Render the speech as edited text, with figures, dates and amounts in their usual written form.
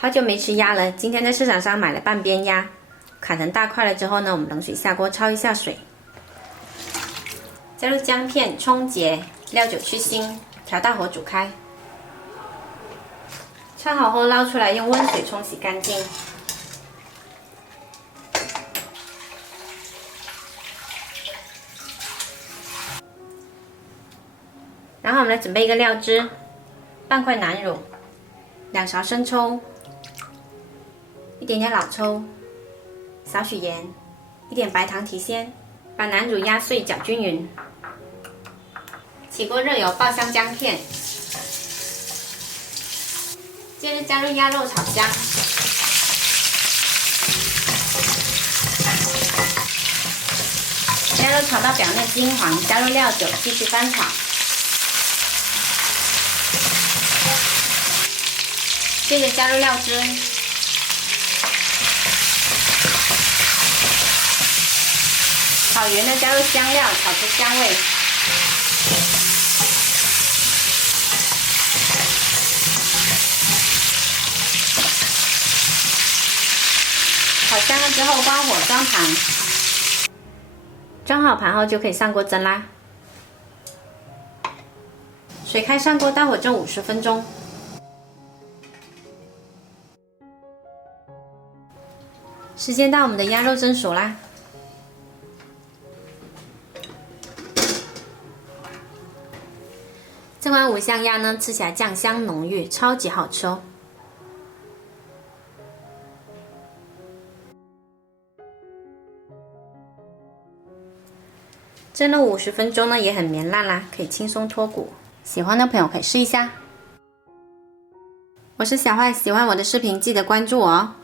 好久没吃鸭了，今天在市场上买了半边鸭，砍成大块了之后呢，我们冷水下锅焯一下水，加入姜片、葱节、料酒去腥，调大火煮开。焯好后捞出来，用温水冲洗干净。然后我们来准备一个料汁，半块南乳，2勺生抽，一点点老抽，少许盐，一点白糖提鲜，把南乳压碎搅均匀。起锅热油爆香姜片，接着加入鸭肉炒香，鸭肉炒到表面金黄，加入料酒，继续翻炒。接着加入料汁，炒匀了加入香料，炒出香味。炒香了之后关火装盘，装好盘后就可以上锅蒸啦。水开上锅，大火蒸50分钟。时间到，我们的鸭肉蒸熟啦。这款五香鸭呢，吃起来酱香浓郁，超级好吃哦。蒸了50分钟呢，也很绵烂啦，可以轻松脱骨。喜欢的朋友可以试一下。我是小坏，喜欢我的视频记得关注我哦。